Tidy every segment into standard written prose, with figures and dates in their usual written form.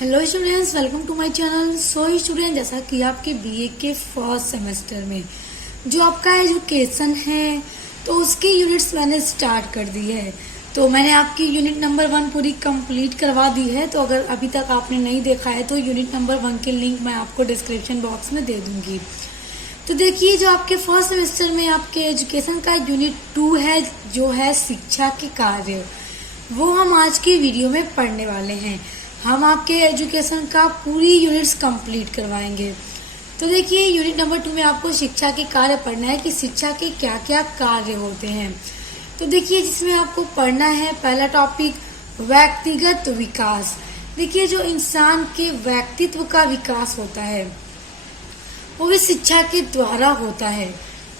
Hello students, welcome to my channel. So student, जैसा कि आपके बीए के फर्स्ट सेमेस्टर में जो आपका एजुकेशन है तो उसकी यूनिट्स मैंने स्टार्ट कर दी है। तो मैंने आपकी यूनिट नंबर 1 पूरी कंप्लीट करवा दी है। तो अगर अभी तक आपने नहीं देखा है तो यूनिट नंबर 1 के लिंक मैं आपको डिस्क्रिप्शन बॉक्स में दे दूंगी। तो देखिए, जो आपके फर्स्ट सेमेस्टर में आपके एजुकेशन का यूनिट 2 है, जो है शिक्षा के कार्य, वो हम आज की वीडियो में पढ़ने वाले हैं। हम आपके एजुकेशन का पूरी यूनिट्स कंप्लीट करवाएंगे। तो देखिए, यूनिट नंबर 2 में आपको शिक्षा के कार्य पढ़ना है कि शिक्षा के क्या क्या कार्य होते हैं। तो देखिए, जिसमें आपको पढ़ना है पहला टॉपिक व्यक्तिगत विकास। देखिए, जो इंसान के व्यक्तित्व का विकास होता है वो भी शिक्षा के द्वारा होता है।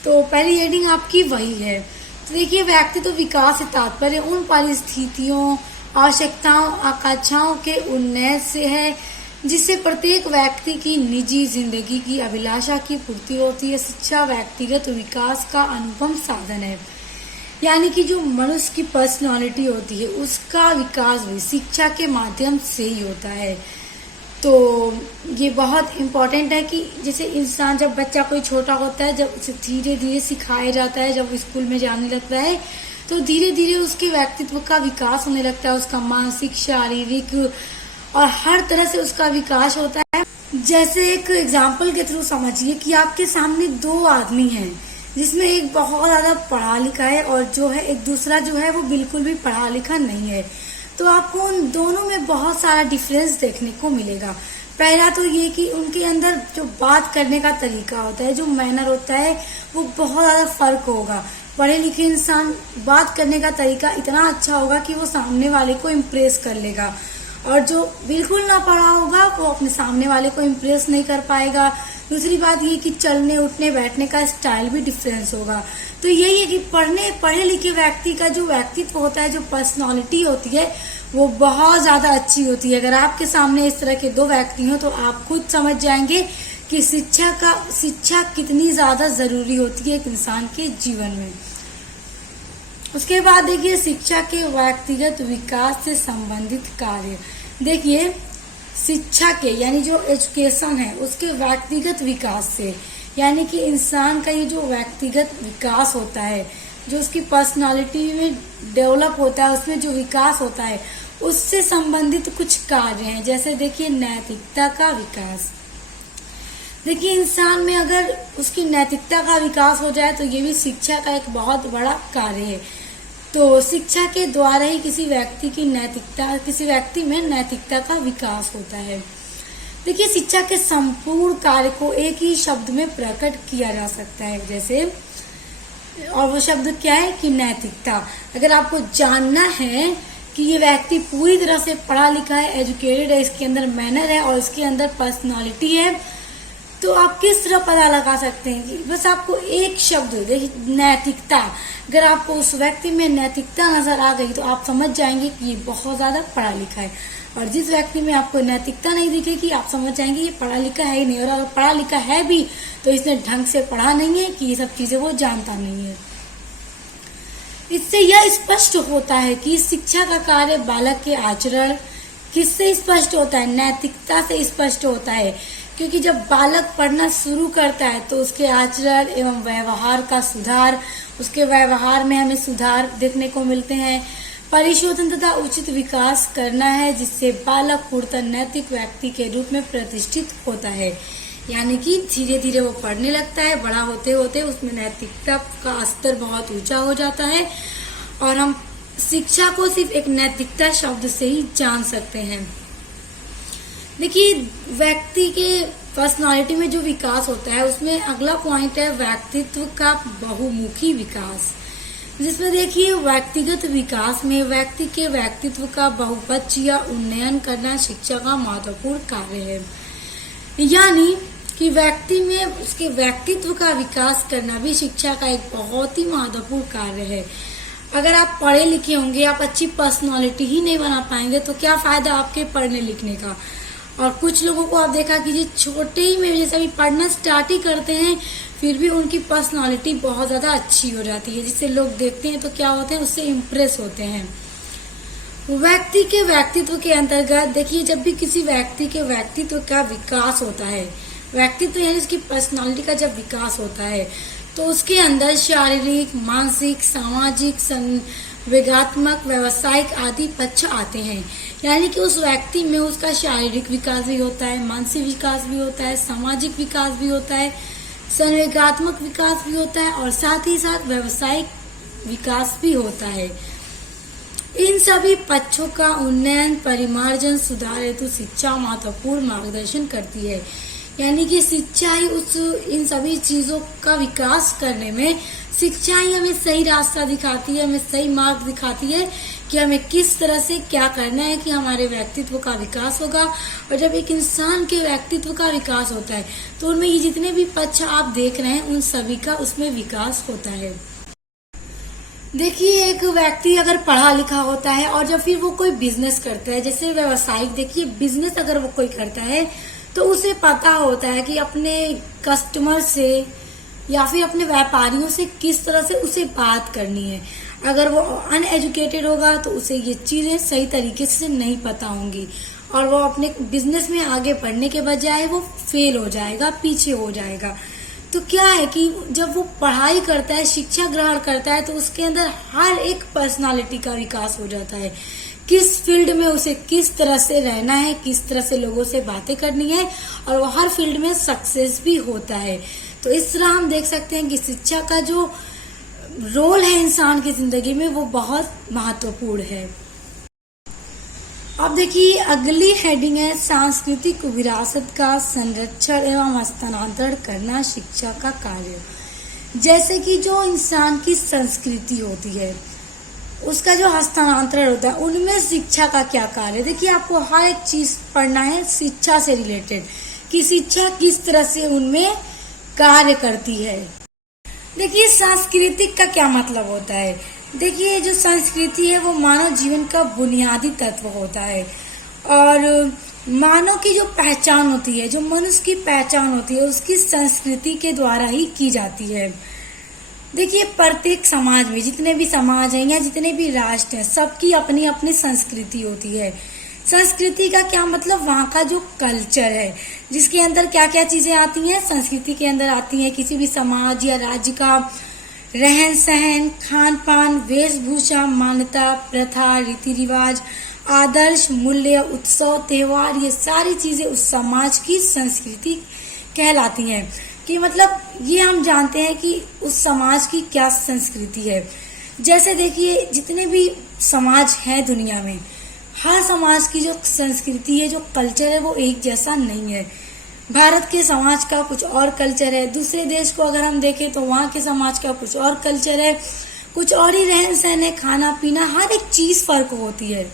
तो पहली हेडिंग आपकी वही है। तो देखिए, व्यक्तित्व विकास से तात्पर्य उन परिस्थितियों, आवश्यकताओं, आकांक्षाओं के उन्नयन से है जिससे प्रत्येक व्यक्ति की निजी जिंदगी की अभिलाषा की पूर्ति होती है। शिक्षा व्यक्तिगत विकास का अनुपम साधन है, यानी कि जो मनुष्य की पर्सनालिटी होती है उसका विकास भी शिक्षा के माध्यम से ही होता है। तो ये बहुत इम्पोर्टेंट है कि जैसे इंसान, जब बच्चा कोई छोटा होता है, जब उसे धीरे धीरे सिखाया जाता है, जब स्कूल में जाने लगता है तो धीरे धीरे उसके व्यक्तित्व का विकास होने लगता है। उसका मानसिक, शारीरिक और हर तरह से उसका विकास होता है। जैसे एक एग्जाम्पल के थ्रू समझिए कि आपके सामने 2 आदमी हैं, जिसमें एक बहुत ज्यादा पढ़ा लिखा है और जो है एक दूसरा जो है वो बिल्कुल भी पढ़ा लिखा नहीं है। तो आपको उन दोनों में बहुत सारा डिफरेंस देखने को मिलेगा। पहला तो ये कि उनके अंदर जो बात करने का तरीका होता है, जो मैनर होता है, वो बहुत ज्यादा फर्क होगा। पढ़े लिखे इंसान बात करने का तरीका इतना अच्छा होगा कि वो सामने वाले को इम्प्रेस कर लेगा, और जो बिल्कुल ना पढ़ा होगा वो अपने सामने वाले को इम्प्रेस नहीं कर पाएगा। दूसरी बात ये कि चलने उठने बैठने का स्टाइल भी डिफरेंस होगा। तो यही है कि पढ़े लिखे व्यक्ति का जो व्यक्तित्व होता है, जो पर्सनालिटी होती है, वो बहुत ज्यादा अच्छी होती है। अगर आपके सामने इस तरह के 2 व्यक्ति हो तो आप खुद समझ जाएंगे कि शिक्षा कितनी ज्यादा जरूरी होती है एक इंसान के जीवन में। उसके बाद देखिए, शिक्षा के व्यक्तिगत विकास से संबंधित कार्य। देखिए, शिक्षा के यानी जो एजुकेशन है उसके व्यक्तिगत विकास से, यानी कि इंसान का ये जो व्यक्तिगत विकास होता है, जो उसकी पर्सनालिटी में डेवलप होता है, उसमें जो विकास होता है, उससे संबंधित कुछ कार्य हैं। जैसे देखिए, नैतिकता का विकास। देखिए, इंसान में अगर उसकी नैतिकता का विकास हो जाए तो ये भी शिक्षा का एक बहुत बड़ा कार्य है। तो शिक्षा के द्वारा ही किसी व्यक्ति में नैतिकता का विकास होता है। देखिए, शिक्षा के संपूर्ण कार्य को एक ही शब्द में प्रकट किया जा सकता है। जैसे, और वो शब्द क्या है कि नैतिकता। अगर आपको जानना है कि ये व्यक्ति पूरी तरह से पढ़ा लिखा है, एजुकेटेड है, इसके अंदर मैनर है और इसके अंदर पर्सनालिटी है, तो आप किस तरह पता लगा सकते हैं कि बस आपको एक शब्द, देखिए नैतिकता, अगर आपको उस व्यक्ति में नैतिकता नजर आ गई तो आप समझ जाएंगे कि ये बहुत ज्यादा पढ़ा लिखा है। और जिस व्यक्ति में आपको नैतिकता नहीं दिखेगी आप समझ जाएंगे ये पढ़ा लिखा है ही नहीं, और अगर पढ़ा लिखा है भी तो इसने ढंग से पढ़ा नहीं है, कि ये सब चीजें वो जानता नहीं है। इससे यह स्पष्ट होता है कि शिक्षा का कार्य बालक के आचरण किससे स्पष्ट होता है? नैतिकता से स्पष्ट होता है। क्योंकि जब बालक पढ़ना शुरू करता है तो उसके आचरण एवं व्यवहार का सुधार, उसके व्यवहार में हमें सुधार देखने को मिलते हैं। परिशोधन तथा उचित विकास करना है जिससे बालक पूर्णतः नैतिक व्यक्ति के रूप में प्रतिष्ठित होता है। यानी कि धीरे धीरे वो पढ़ने लगता है, बड़ा होते होते उसमें नैतिकता का स्तर बहुत ऊंचा हो जाता है, और हम शिक्षा को सिर्फ एक नैतिकता शब्द से ही जान सकते हैं। देखिए, व्यक्ति के पर्सनालिटी में जो विकास होता है उसमें अगला पॉइंट है व्यक्तित्व का बहुमुखी विकास, जिसमें देखिए व्यक्तिगत विकास में व्यक्ति के व्यक्तित्व का बहुपक्ष या उन्नयन करना शिक्षा का महत्वपूर्ण कार्य है। यानी कि व्यक्ति में उसके व्यक्तित्व का विकास करना भी शिक्षा का एक बहुत ही महत्वपूर्ण कार्य है। अगर आप पढ़े लिखे होंगे, आप अच्छी पर्सनालिटी ही नहीं बना पाएंगे तो क्या फायदा आपके पढ़ने लिखने का। और कुछ लोगों को आप देखा कीजिए, छोटे ही में जैसे अभी पढ़ना स्टार्ट ही करते हैं फिर भी उनकी पर्सनालिटी बहुत ज्यादा अच्छी हो जाती है, जिससे लोग देखते हैं तो क्या होते हैं, उससे इम्प्रेस होते हैं। व्यक्ति के व्यक्तित्व के अंतर्गत देखिए, जब भी किसी व्यक्ति के व्यक्तित्व का विकास होता है, व्यक्तित्व यानी उसकी पर्सनालिटी का जब विकास होता है, तो उसके अंदर शारीरिक, मानसिक, सामाजिक, संवेगात्मक, व्यवसायिक आदि पक्ष आते हैं। यानी कि उस व्यक्ति में उसका शारीरिक विकास भी होता है, मानसिक विकास भी होता है, सामाजिक विकास भी होता है, संवेगात्मक विकास भी होता है और साथ ही साथ व्यवसायिक विकास भी होता है। इन सभी पक्षों का उन्नयन, परिमार्जन, सुधार हेतु शिक्षा महत्वपूर्ण मार्गदर्शन करती है। यानी कि शिक्षा ही इन सभी चीजों का विकास करने में, शिक्षा ही हमें सही रास्ता दिखाती है, हमें सही मार्ग दिखाती है कि हमें किस तरह से क्या करना है कि हमारे व्यक्तित्व का विकास होगा। और जब एक इंसान के व्यक्तित्व का विकास होता है तो उनमें ये जितने भी पक्ष आप देख रहे हैं उन सभी का उसमें विकास होता है। देखिए, एक व्यक्ति अगर पढ़ा लिखा होता है और जब फिर वो कोई बिजनेस करता है, जैसे व्यवसायिक, देखिए बिजनेस अगर वो कोई करता है तो उसे पता होता है कि अपने कस्टमर से या फिर अपने व्यापारियों से किस तरह से उसे बात करनी है। अगर वो अनएजुकेटेड होगा तो उसे ये चीजें सही तरीके से नहीं पता होंगी और वो अपने बिजनेस में आगे बढ़ने के बजाय वो फेल हो जाएगा, पीछे हो जाएगा। तो क्या है कि जब वो पढ़ाई करता है, शिक्षा ग्रहण करता है, तो उसके अंदर हर एक पर्सनालिटी का विकास हो जाता है। किस फील्ड में उसे किस तरह से रहना है, किस तरह से लोगों से बातें करनी है और वो हर फील्ड में सक्सेस भी होता है। तो इस तरह हम देख सकते हैं कि शिक्षा का जो रोल है इंसान की जिंदगी में वो बहुत महत्वपूर्ण है। अब देखिए, अगली हेडिंग है सांस्कृतिक विरासत का संरक्षण एवं हस्तांतरण करना शिक्षा का कार्य। जैसे कि जो इंसान की संस्कृति होती है उसका जो हस्तांतरण होता है उनमें शिक्षा का क्या कार्य है। देखिए, आपको हर एक चीज पढ़ना है शिक्षा से रिलेटेड कि शिक्षा किस तरह से उनमें कार्य करती है। देखिए, सांस्कृतिक का क्या मतलब होता है। देखिए, जो संस्कृति है वो मानव जीवन का बुनियादी तत्व होता है और मानव की जो पहचान होती है, जो मनुष्य की पहचान होती है, उसकी संस्कृति के द्वारा ही की जाती है। देखिए, प्रत्येक समाज में जितने भी समाज हैं या जितने भी राष्ट्र हैं, सबकी अपनी अपनी संस्कृति होती है। संस्कृति का क्या मतलब, वहाँ का जो कल्चर है जिसके अंदर क्या क्या चीजें आती हैं। संस्कृति के अंदर आती हैं किसी भी समाज या राज्य का रहन सहन, खान पान, वेशभूषा, मान्यता, प्रथा, रीति रिवाज, आदर्श, मूल्य, उत्सव, त्योहार, ये सारी चीजें उस समाज की संस्कृति कहलाती हैं। कि मतलब ये हम जानते हैं कि उस समाज की क्या संस्कृति है। जैसे देखिए, जितने भी समाज हैं दुनिया में, हर समाज की जो संस्कृति है, जो कल्चर है, वो एक जैसा नहीं है। भारत के समाज का कुछ और कल्चर है, दूसरे देश को अगर हम देखें तो वहाँ के समाज का कुछ और कल्चर है, कुछ और ही रहन सहन है, खाना पीना, हर एक चीज फर्क होती है।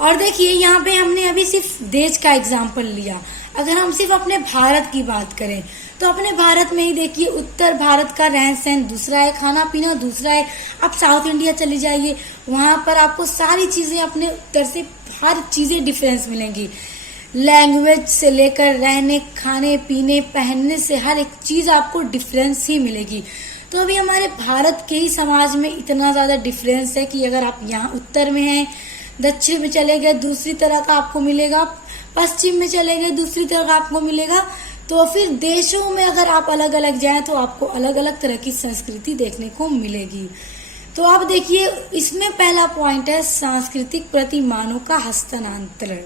और देखिए, यहाँ पे हमने अभी सिर्फ देश का एग्जाम्पल लिया। अगर हम सिर्फ अपने भारत की बात करें तो अपने भारत में ही देखिए, उत्तर भारत का रहन सहन दूसरा है, खाना पीना दूसरा है। आप साउथ इंडिया चले जाइए, वहां पर आपको सारी चीजें अपने उत्तर से हर चीजें डिफरेंस मिलेंगी। लैंग्वेज से लेकर रहने, खाने पीने, पहनने से हर एक चीज आपको डिफरेंस ही मिलेगी। तो अभी हमारे भारत के ही समाज में इतना ज्यादा डिफरेंस है कि अगर आप यहाँ उत्तर में हैं, दक्षिण में चले गए दूसरी तरह का आपको मिलेगा, पश्चिम में चले गए दूसरी तरह का आपको मिलेगा। तो फिर देशों में अगर आप अलग अलग जाएं तो आपको अलग अलग तरह की संस्कृति देखने को मिलेगी। तो आप देखिए, इसमें पहला पॉइंट है सांस्कृतिक प्रतिमानों का हस्तांतरण।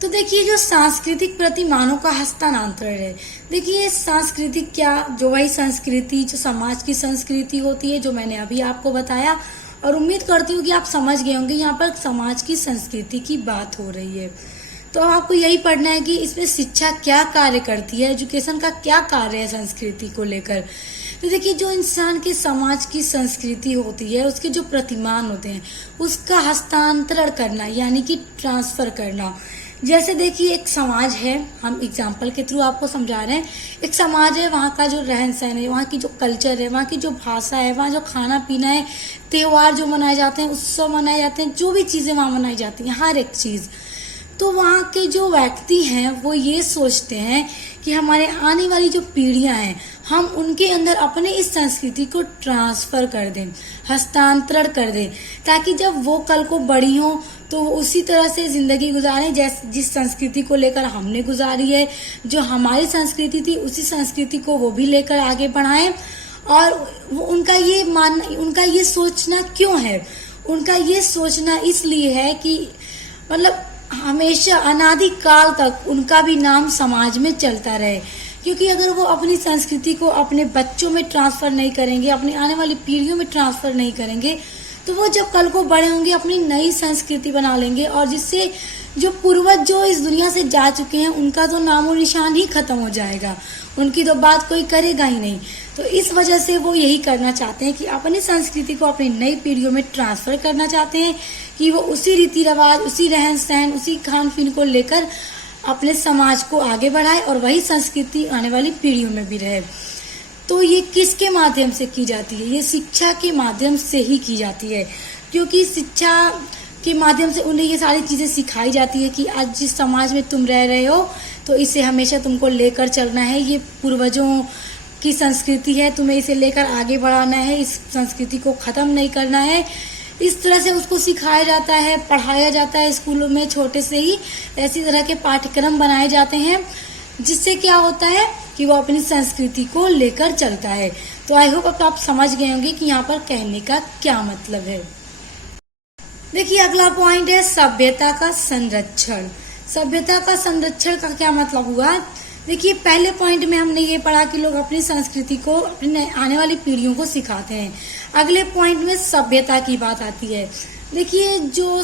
तो देखिए, जो सांस्कृतिक प्रतिमानों का हस्तांतरण है, देखिए सांस्कृतिक क्या, जो वही संस्कृति, जो समाज की संस्कृति होती है, जो मैंने अभी आपको बताया। और उम्मीद करती हूँ कि आप समझ गए होंगे यहाँ पर समाज की संस्कृति की बात हो रही है। तो आपको यही पढ़ना है कि इसमें शिक्षा क्या कार्य करती है, एजुकेशन का क्या कार्य है संस्कृति को लेकर। तो देखिए, जो इंसान के समाज की संस्कृति होती है, उसके जो प्रतिमान होते हैं, उसका हस्तांतरण करना यानी कि ट्रांसफर करना। जैसे देखिए, एक समाज है, हम एग्जाम्पल के थ्रू आपको समझा रहे हैं। एक समाज है, वहाँ का जो रहन सहन है, वहाँ की जो कल्चर है, वहाँ की जो भाषा है, वहाँ जो खाना पीना है, त्योहार जो मनाए जाते हैं, उत्सव मनाए जाते हैं, जो भी चीजें वहाँ मनाई जाती हैं, हर एक चीज। तो वहाँ के जो व्यक्ति हैं वो ये सोचते हैं कि हमारे आने वाली जो पीढ़ियां हैं, हम उनके अंदर अपने इस संस्कृति को ट्रांसफर कर दें, हस्तांतरण कर दें, ताकि जब वो कल को बड़ी हो तो वो उसी तरह से जिंदगी गुजारें जिस संस्कृति को लेकर हमने गुजारी है। जो हमारी संस्कृति थी उसी संस्कृति को वो भी लेकर आगे बढ़ाएं। और वो उनका ये सोचना क्यों है? उनका ये सोचना इसलिए है कि मतलब हमेशा अनादि काल तक उनका भी नाम समाज में चलता रहे। क्योंकि अगर वो अपनी संस्कृति को अपने बच्चों में ट्रांसफर नहीं करेंगे, अपनी आने वाली पीढ़ियों में ट्रांसफर नहीं करेंगे, तो वो जब कल को बड़े होंगे अपनी नई संस्कृति बना लेंगे, और जिससे जो पूर्वज जो इस दुनिया से जा चुके हैं उनका तो नामो निशान ही खत्म हो जाएगा, उनकी तो बात कोई करेगा ही नहीं। तो इस वजह से वो यही करना चाहते हैं कि अपनी संस्कृति को अपनी नई पीढ़ियों में ट्रांसफर करना चाहते हैं, कि वो उसी रीति रिवाज, उसी रहन सहन, उसी खान पीन को लेकर अपने समाज को आगे बढ़ाए और वही संस्कृति आने वाली पीढ़ियों में भी रहे। तो ये किसके माध्यम से की जाती है? ये शिक्षा के माध्यम से ही की जाती है, क्योंकि शिक्षा के माध्यम से उन्हें ये सारी चीजें सिखाई जाती है कि आज जिस समाज में तुम रह रहे हो तो इसे हमेशा तुमको लेकर चलना है, ये पूर्वजों की संस्कृति है, तुम्हें इसे लेकर आगे बढ़ाना है, इस संस्कृति को खत्म नहीं करना है। इस तरह से उसको सिखाया जाता है, पढ़ाया जाता है स्कूलों में छोटे से ही। ऐसी तरह के पाठ्यक्रम बनाए जाते हैं जिससे क्या होता है कि वो अपनी संस्कृति को लेकर चलता है। तो आई होप अब आप समझ गए होंगे कि यहाँ पर कहने का क्या मतलब है। देखिए अगला पॉइंट है सभ्यता का संरक्षण। सभ्यता का संरक्षण का क्या मतलब हुआ? देखिए पहले पॉइंट में हमने ये पढ़ा कि लोग अपनी संस्कृति को अपने आने वाली पीढ़ियों को सिखाते हैं। अगले पॉइंट में सभ्यता की बात आती है। देखिए जो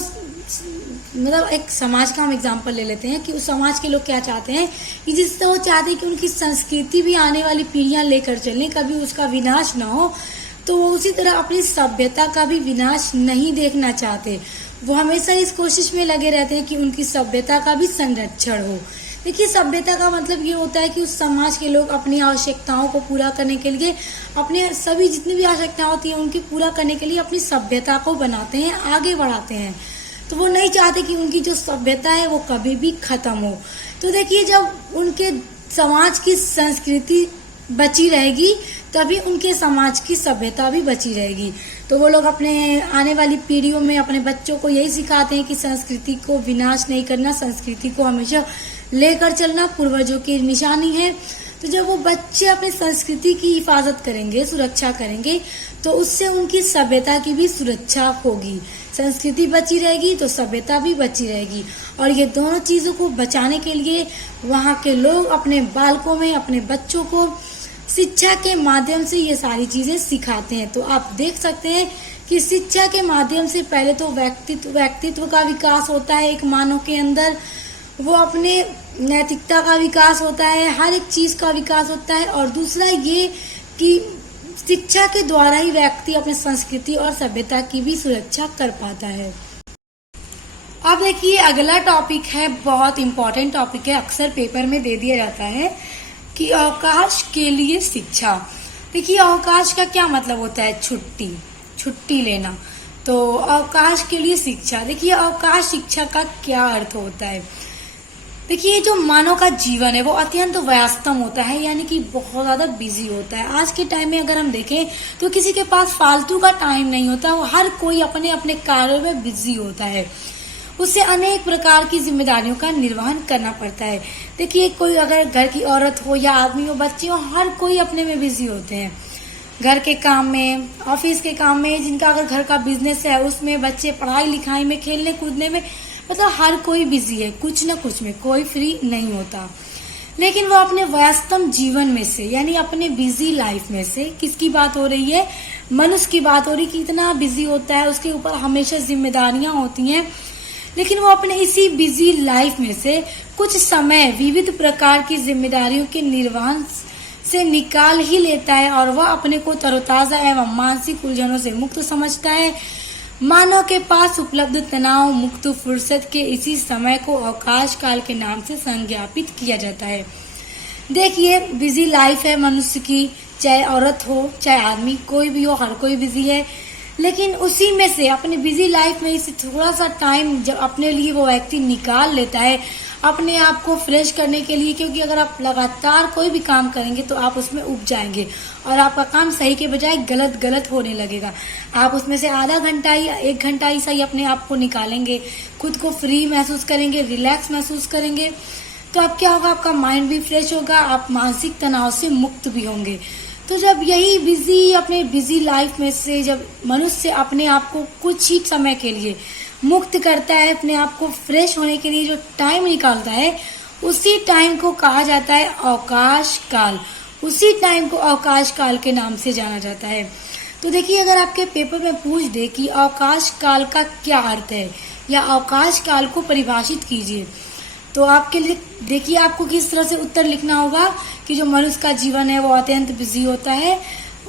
मतलब एक समाज का हम एग्जांपल ले लेते हैं कि उस समाज के लोग क्या चाहते हैं कि जिससे वो चाहते हैं कि उनकी संस्कृति भी आने वाली पीढ़ियां लेकर चलें, कभी उसका विनाश ना हो। तो वो उसी तरह अपनी सभ्यता का भी विनाश नहीं देखना चाहते। वो हमेशा इस कोशिश में लगे रहते हैं कि उनकी सभ्यता का भी संरक्षण हो। देखिए सभ्यता का मतलब ये होता है कि उस समाज के लोग अपनी आवश्यकताओं को पूरा करने के लिए, अपने सभी जितनी भी आवश्यकताएं होती हैं उनकी पूरा करने के लिए अपनी सभ्यता को बनाते हैं, आगे बढ़ाते हैं। तो वो नहीं चाहते कि उनकी जो सभ्यता है वो कभी भी खत्म हो। तो देखिए जब उनके समाज की संस्कृति बची रहेगी तभी उनके समाज की सभ्यता भी बची रहेगी। तो वो लोग अपने आने वाली पीढ़ियों में अपने बच्चों को यही सिखाते हैं कि संस्कृति को विनाश नहीं करना, संस्कृति को हमेशा लेकर चलना पूर्वजों की निशानी है। तो जब वो बच्चे अपनी संस्कृति की हिफाजत करेंगे, सुरक्षा करेंगे, तो उससे उनकी सभ्यता की भी सुरक्षा होगी। संस्कृति बची रहेगी तो सभ्यता भी बची रहेगी। और ये दोनों चीजों को बचाने के लिए वहाँ के लोग अपने बालकों में, अपने बच्चों को शिक्षा के माध्यम से ये सारी चीजें सिखाते हैं। तो आप देख सकते हैं कि शिक्षा के माध्यम से पहले तो व्यक्तित्व का विकास होता है एक मानव के अंदर, वो अपने नैतिकता का विकास होता है, हर एक चीज का विकास होता है। और दूसरा ये कि शिक्षा के द्वारा ही व्यक्ति अपनी संस्कृति और सभ्यता की भी सुरक्षा कर पाता है। अब देखिए अगला टॉपिक है, बहुत इंपॉर्टेंट टॉपिक है, अक्सर पेपर में दे दिया जाता है कि अवकाश के लिए शिक्षा। देखिए अवकाश का क्या मतलब होता है? छुट्टी लेना। तो अवकाश के लिए शिक्षा, देखिए अवकाश शिक्षा का क्या अर्थ होता है? देखिए जो मानव का जीवन है वो अत्यंत व्यस्तम होता है, यानी कि बहुत ज्यादा बिजी होता है। आज के टाइम में अगर हम देखें तो किसी के पास फालतू का टाइम नहीं होता, वो हर कोई अपने अपने कार्यों में बिजी होता है। उससे अनेक प्रकार की जिम्मेदारियों का निर्वहन करना पड़ता है। देखिए कोई अगर घर की औरत हो या आदमी हो, बच्चे हो, हर कोई अपने में बिजी होते हैं, घर के काम में, ऑफिस के काम में, जिनका अगर घर का बिजनेस है उसमें, बच्चे पढ़ाई लिखाई में, खेलने कूदने में, मतलब हर कोई बिजी है, कुछ न कुछ में, कोई फ्री नहीं होता। लेकिन वो अपने व्यस्तम जीवन में से, यानी अपने बिजी लाइफ में से, किसकी बात हो रही है? मनुष्य की बात हो रही, कि इतना बिजी होता है, उसके ऊपर हमेशा जिम्मेदारियां होती हैं। लेकिन वो अपने इसी बिजी लाइफ में से कुछ समय विविध प्रकार की जिम्मेदारियों के निर्वहन से निकाल ही लेता है और वह अपने को तरोताजा एवं मानसिक उलझनों से मुक्त समझता है। मानव के पास उपलब्ध तनाव मुक्त फुर्सत के इसी समय को अवकाश काल के नाम से संज्ञापित किया जाता है। देखिए बिजी लाइफ है मनुष्य की, चाहे औरत हो चाहे आदमी, कोई भी हो, हर कोई बिजी है। लेकिन उसी में से अपने बिजी लाइफ में इसे थोड़ा सा टाइम जब अपने लिए वो व्यक्ति निकाल लेता है, अपने आप को फ्रेश करने के लिए, क्योंकि अगर आप लगातार कोई भी काम करेंगे तो आप उसमें उब जाएंगे और आपका काम सही के बजाय गलत गलत होने लगेगा। आप उसमें से आधा घंटा या 1 घंटा ही सही अपने आप को निकालेंगे, खुद को फ्री महसूस करेंगे, रिलैक्स महसूस करेंगे, तो अब क्या होगा, आपका माइंड भी फ्रेश होगा, आप मानसिक तनाव से मुक्त भी होंगे। तो जब यही अपने बिजी लाइफ में से जब मनुष्य अपने आप को कुछ ही समय के लिए मुक्त करता है, अपने आप को फ्रेश होने के लिए जो टाइम निकालता है, उसी टाइम को कहा जाता है अवकाश काल। उसी टाइम को अवकाश काल के नाम से जाना जाता है। तो देखिए, अगर आपके पेपर में पूछ दे कि अवकाश काल का क्या अर्थ है या अवकाश काल को परिभाषित कीजिए, तो आपके लिए देखिए आपको किस तरह से उत्तर लिखना होगा कि जो मनुष्य का जीवन है वो अत्यंत बिजी होता है,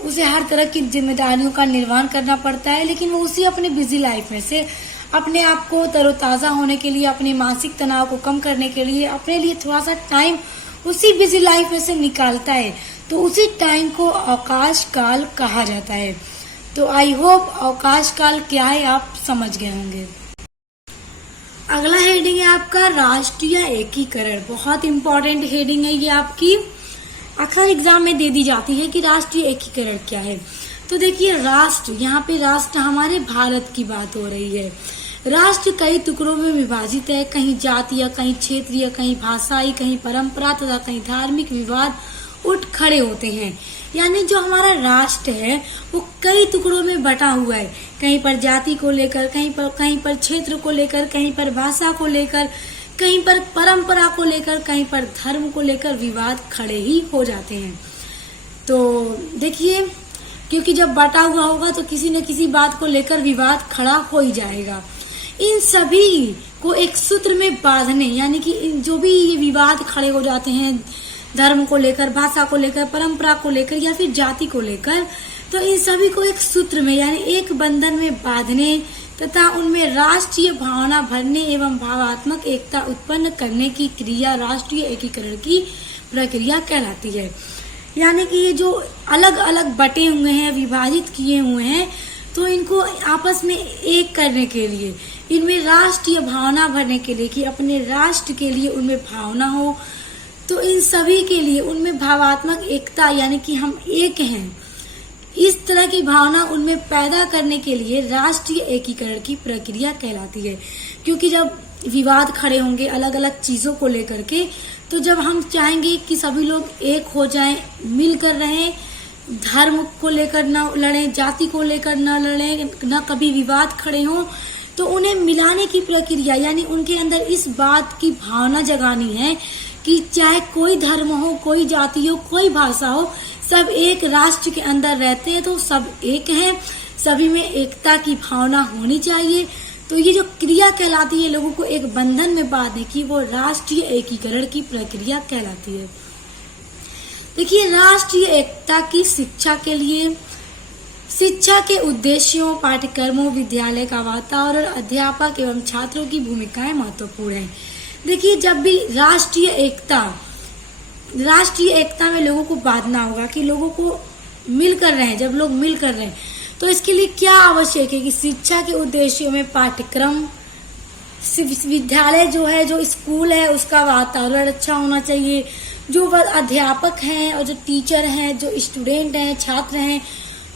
उसे हर तरह की जिम्मेदारियों का निर्वहन करना पड़ता है, लेकिन वो उसी अपने बिजी लाइफ में से अपने आप को तरोताज़ा होने के लिए, अपने मानसिक तनाव को कम करने के लिए, अपने लिए थोड़ा सा टाइम उसी बिजी लाइफ में से निकालता है। तो उसी टाइम को अवकाश काल कहा जाता है। तो आई होप अवकाश काल क्या है आप समझ गए होंगे। अगला हेडिंग है आपका राष्ट्रीय एकीकरण। बहुत इंपॉर्टेंट हेडिंग है ये, आपकी अक्सर एग्जाम में दे दी जाती है कि राष्ट्रीय एकीकरण क्या है। तो देखिए, राष्ट्र, यहाँ पे राष्ट्र हमारे भारत की बात हो रही है। राष्ट्र कई टुकड़ों में विभाजित है, कहीं जातीय, कहीं क्षेत्रीय, कहीं भाषाई, कहीं परंपरा तथा कहीं धार्मिक विवाद उठ खड़े होते हैं। यानी जो हमारा राष्ट्र है वो कई टुकड़ों में बटा हुआ है, कहीं पर जाति को लेकर, कहीं पर क्षेत्र को लेकर, कहीं पर भाषा को लेकर, कहीं पर परंपरा को लेकर, कहीं पर धर्म को लेकर विवाद खड़े ही हो जाते हैं। तो देखिए, क्योंकि जब बटा हुआ होगा तो किसी न किसी बात को लेकर विवाद खड़ा हो ही जाएगा। इन सभी को एक सूत्र में बांधने, यानी कि जो भी ये विवाद खड़े हो जाते हैं धर्म को लेकर, भाषा को लेकर, परंपरा को लेकर या फिर जाति को लेकर, तो इन सभी को एक सूत्र में यानी एक बंधन में बांधने तथा उनमें राष्ट्रीय भावना भरने एवं भावात्मक एकता उत्पन्न करने की क्रिया राष्ट्रीय एकीकरण की प्रक्रिया कहलाती है। यानी कि ये जो अलग अलग बटे हुए हैं, विभाजित किए हुए हैं, तो इनको आपस में एक करने के लिए, इनमें राष्ट्रीय भावना भरने के लिए कि अपने राष्ट्र के लिए उनमें भावना हो, तो इन सभी के लिए उनमें भावात्मक एकता यानी कि हम एक हैं, इस तरह की भावना उनमें पैदा करने के लिए राष्ट्रीय एकीकरण की प्रक्रिया कहलाती है। क्योंकि जब विवाद खड़े होंगे अलग अलग चीजों को लेकर के, तो जब हम चाहेंगे कि सभी लोग एक हो जाएं, मिलकर रहें, धर्म को लेकर न लड़ें, जाति को लेकर न लड़ें, न कभी विवाद खड़े हों, तो उन्हें मिलाने की प्रक्रिया यानी उनके अंदर इस बात की भावना जगानी है कि चाहे कोई धर्म हो, कोई जाति हो, कोई भाषा हो, सब एक राष्ट्र के अंदर रहते हैं, तो सब एक हैं, सभी में एकता की भावना होनी चाहिए। तो ये जो क्रिया कहलाती है लोगों को एक बंधन में बांधने की, वो राष्ट्रीय एकीकरण की प्रक्रिया कहलाती है। देखिए, राष्ट्रीय एकता की शिक्षा के लिए शिक्षा के उद्देश्यों, पाठ्यक्रमों, विद्यालय का वातावरण, अध्यापक एवं छात्रों की भूमिकाएं महत्वपूर्ण है। देखिए, जब भी राष्ट्रीय एकता में लोगों को बांधना होगा कि लोगों को मिलकर रहें, जब लोग मिलकर रहें, तो इसके लिए क्या आवश्यक है कि शिक्षा के उद्देश्यों में पाठ्यक्रम, विद्यालय जो है, जो स्कूल है, उसका वातावरण अच्छा होना चाहिए, जो अध्यापक हैं और जो टीचर हैं, जो स्टूडेंट हैं, छात्र हैं,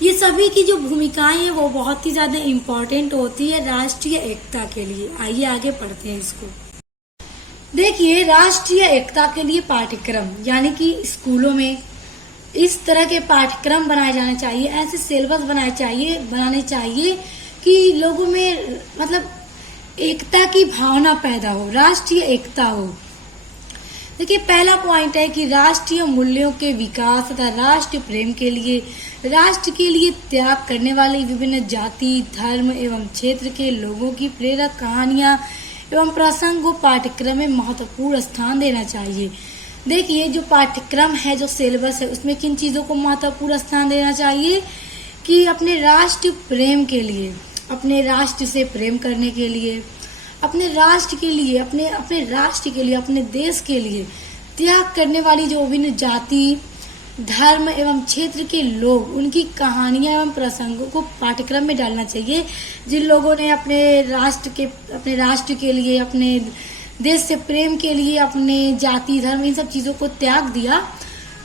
ये सभी की जो भूमिकाएं हैं वो बहुत ही ज्यादा इम्पोर्टेंट होती है राष्ट्रीय एकता के लिए। आइए आगे पढ़ते हैं इसको। देखिए, राष्ट्रीय एकता के लिए पाठ्यक्रम यानी कि स्कूलों में इस तरह के पाठ्यक्रम बनाए जाने चाहिए, ऐसे सिलेबस बनाने चाहिए कि लोगों में मतलब एकता की भावना पैदा हो, राष्ट्रीय एकता हो। देखिए, पहला पॉइंट है कि राष्ट्रीय मूल्यों के विकास तथा राष्ट्र प्रेम के लिए राष्ट्र के लिए त्याग करने वाले विभिन्न जाति, धर्म एवं क्षेत्र के लोगों की प्रेरक कहानियां एवं प्रसंग को पाठ्यक्रम में महत्वपूर्ण स्थान देना चाहिए। देखिए, जो पाठ्यक्रम है, जो सिलेबस है, उसमें किन चीजों को महत्वपूर्ण स्थान देना चाहिए कि अपने राष्ट्र प्रेम के लिए, अपने राष्ट्र से प्रेम करने के लिए, अपने राष्ट्र के लिए, अपने राष्ट्र के लिए, अपने देश के लिए त्याग करने वाली जो विभिन्न जाति, धर्म एवं क्षेत्र के लोग, उनकी कहानियां एवं प्रसंगों को पाठ्यक्रम में डालना चाहिए। जिन लोगों ने अपने राष्ट्र के लिए, अपने देश से प्रेम के लिए अपने जाति धर्म इन सब चीजों को त्याग दिया।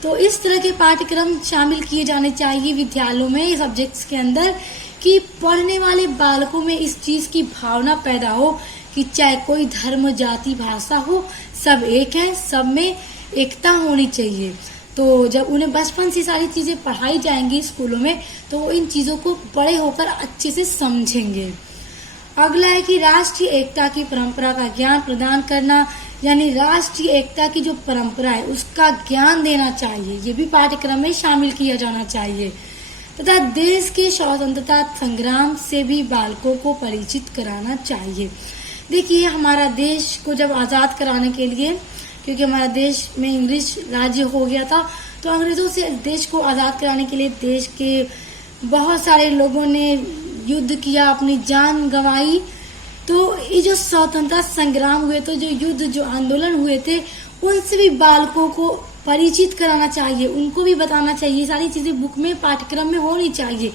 तो इस तरह के पाठ्यक्रम शामिल किए जाने चाहिए विद्यालयों में, सब्जेक्ट्स के अंदर, कि पढ़ने वाले बालकों में इस चीज की भावना पैदा हो कि चाहे कोई धर्म जाति भाषा हो, सब एक है, सब में एकता होनी चाहिए। तो जब उन्हें बचपन से सारी चीजें पढ़ाई जाएंगी स्कूलों में, तो वो इन चीजों को बड़े होकर अच्छे से समझेंगे। अगला है कि राष्ट्रीय एकता की परंपरा का ज्ञान प्रदान करना, यानी राष्ट्रीय एकता की जो परंपरा है उसका ज्ञान देना चाहिए, ये भी पाठ्यक्रम में शामिल किया जाना चाहिए। तथा देश के स्वतंत्रता संग्राम से भी बालकों को परिचित कराना चाहिए। देखिए, हमारा देश को जब आजाद कराने के लिए, क्योंकि हमारा देश में इंग्लिश राज्य हो गया था, तो अंग्रेजों से देश को आजाद कराने के लिए देश के बहुत सारे लोगों ने युद्ध किया, अपनी जान गंवाई। तो ये जो स्वतंत्रता संग्राम हुए, तो जो युद्ध जो आंदोलन हुए थे, उनसे भी बालकों को परिचित कराना चाहिए, उनको भी बताना चाहिए। ये सारी चीजें बुक में पाठ्यक्रम में होनी चाहिए,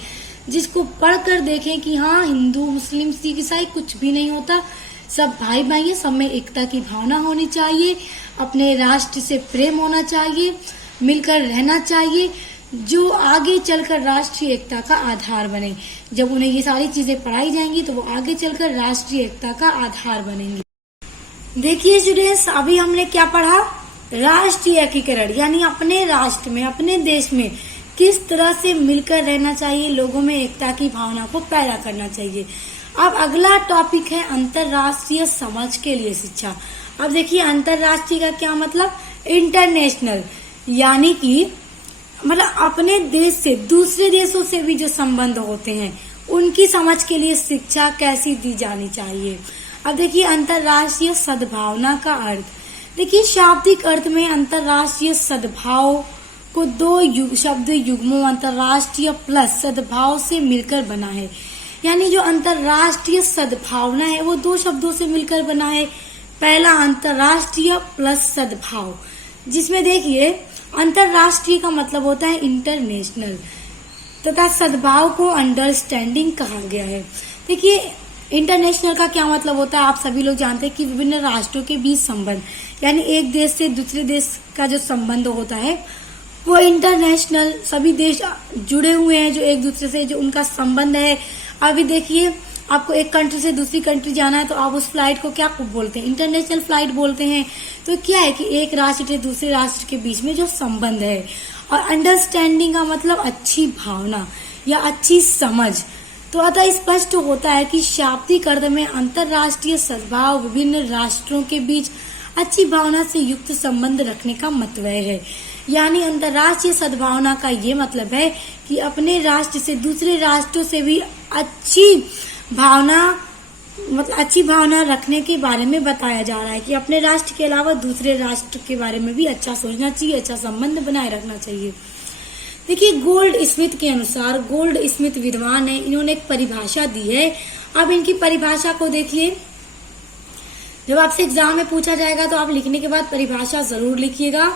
जिसको पढ़कर देखें कि हाँ, हिंदू मुस्लिम सिख ईसाई कुछ भी नहीं होता, सब भाई भाई है, सब में एकता की भावना होनी चाहिए, अपने राष्ट्र से प्रेम होना चाहिए, मिलकर रहना चाहिए, जो आगे चलकर राष्ट्रीय एकता का आधार बने। जब उन्हें ये सारी चीजें पढ़ाई जाएंगी तो वो आगे चलकर राष्ट्रीय एकता का आधार बनेंगे। देखिए स्टूडेंट्स, अभी हमने क्या पढ़ा, राष्ट्रीय एकीकरण, यानी अपने राष्ट्र में, अपने देश में किस तरह से मिलकर रहना चाहिए, लोगों में एकता की भावना को पैदा करना चाहिए। अब अगला टॉपिक है अंतर्राष्ट्रीय समझ के लिए शिक्षा। अब देखिए, अंतर्राष्ट्रीय का क्या मतलब, इंटरनेशनल, यानी कि मतलब अपने देश से दूसरे देशों से भी जो संबंध होते हैं उनकी समझ के लिए शिक्षा कैसी दी जानी चाहिए। अब देखिए, अंतर्राष्ट्रीय सद्भावना का अर्थ। देखिए, शाब्दिक अर्थ में अंतर्राष्ट्रीय सद्भाव को दो शब्द युग्मों अंतर्राष्ट्रीय प्लस सद्भाव से मिलकर बना है। यानी जो अंतर्राष्ट्रीय सद्भावना है वो दो शब्दों से मिलकर बना है। पहला अंतर्राष्ट्रीय प्लस सद्भाव, जिसमें देखिए अंतर्राष्ट्रीय का मतलब होता है इंटरनेशनल, तथा सद्भाव को अंडरस्टैंडिंग कहा गया है। देखिए, इंटरनेशनल का क्या मतलब होता है, आप सभी लोग जानते हैं कि विभिन्न राष्ट्रों के बीच संबंध, यानी एक देश से दूसरे देश का जो संबंध होता है वो इंटरनेशनल, सभी देश जुड़े हुए हैं जो एक दूसरे से, जो उनका संबंध है। अभी देखिए, आपको एक कंट्री से दूसरी कंट्री जाना है तो आप उस फ्लाइट को क्या बोलते हैं, इंटरनेशनल फ्लाइट बोलते हैं। तो क्या है कि एक राष्ट्र से दूसरे राष्ट्र के बीच में जो संबंध है। और अंडरस्टैंडिंग का मतलब अच्छी भावना या अच्छी समझ। तो अतः स्पष्ट होता है कि शाब्दिक अर्थ में अंतर्राष्ट्रीय सद्भाव विभिन्न राष्ट्रों के बीच अच्छी भावना से युक्त संबंध रखने का मतलब है। यानी अंतर्राष्ट्रीय सद्भावना का ये मतलब है कि अपने राष्ट्र से दूसरे राष्ट्रों से भी अच्छी भावना रखने के बारे में बताया जा रहा है कि अपने राष्ट्र के अलावा दूसरे राष्ट्र के बारे में भी अच्छा सोचना चाहिए, अच्छा संबंध बनाए रखना चाहिए। देखिए, गोल्ड स्मिथ के अनुसार, गोल्ड स्मिथ विद्वान है, इन्होंने एक परिभाषा दी है। अब इनकी परिभाषा को देखिए, जब आपसे एग्जाम में पूछा जाएगा तो आप लिखने के बाद परिभाषा जरूर लिखिएगा।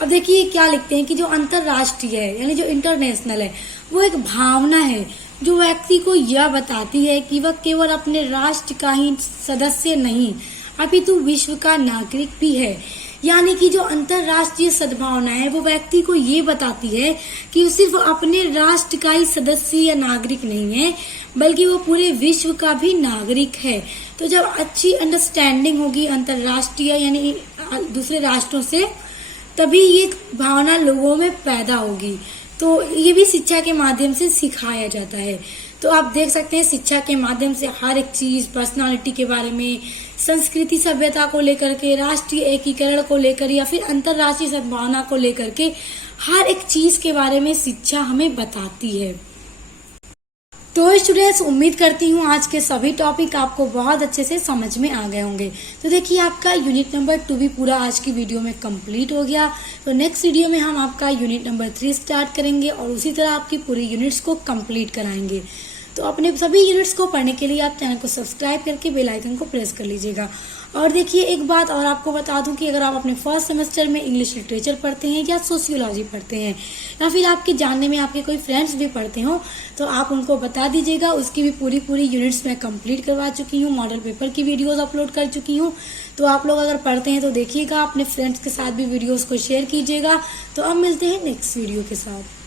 अब देखिए क्या लिखते हैं कि जो अंतर्राष्ट्रीय है, यानी जो इंटरनेशनल है, वो एक भावना है जो व्यक्ति को यह बताती है कि वह केवल अपने राष्ट्र का ही सदस्य नहीं अपितु विश्व का नागरिक भी है। यानी कि जो अंतर्राष्ट्रीय सद्भावना है वो व्यक्ति को ये बताती है कि सिर्फ अपने राष्ट्र का ही सदस्य या नागरिक नहीं है, बल्कि वो पूरे विश्व का भी नागरिक है। तो जब अच्छी अंडरस्टैंडिंग होगी अंतर्राष्ट्रीय यानी दूसरे राष्ट्रों से, तभी ये भावना लोगों में पैदा होगी। तो ये भी शिक्षा के माध्यम से सिखाया जाता है। तो आप देख सकते हैं, शिक्षा के माध्यम से हर एक चीज, पर्सनालिटी के बारे में, संस्कृति सभ्यता को लेकर के, राष्ट्रीय एकीकरण को लेकर या फिर अंतर्राष्ट्रीय सद्भावना को लेकर के हर एक चीज के बारे में शिक्षा हमें बताती है। तो स्टूडेंट्स, उम्मीद करती हूँ आज के सभी टॉपिक आपको बहुत अच्छे से समझ में आ गए होंगे। तो देखिए, आपका यूनिट नंबर 2 भी पूरा आज की वीडियो में कंप्लीट हो गया। तो नेक्स्ट वीडियो में हम आपका यूनिट नंबर 3 स्टार्ट करेंगे और उसी तरह आपकी पूरी यूनिट्स को कंप्लीट कराएंगे। तो अपने सभी यूनिट्स को पढ़ने के लिए आप चैनल को सब्सक्राइब करके बेल आइकन को प्रेस कर लीजिएगा। और देखिए एक बात और आपको बता दूं कि अगर आप अपने फर्स्ट सेमेस्टर में इंग्लिश लिटरेचर पढ़ते हैं या सोशियोलॉजी पढ़ते हैं या फिर आपके जानने में आपके कोई फ्रेंड्स भी पढ़ते हो तो आप उनको बता दीजिएगा। उसकी भी पूरी यूनिट्स मैं कंप्लीट करवा चुकी हूँ, मॉडल पेपर की वीडियोस अपलोड कर चुकी हूँ। तो आप लोग अगर पढ़ते हैं तो देखिएगा, अपने फ्रेंड्स के साथ भी वीडियोस को शेयर कीजिएगा। तो अब मिलते हैं नेक्स्ट वीडियो के साथ।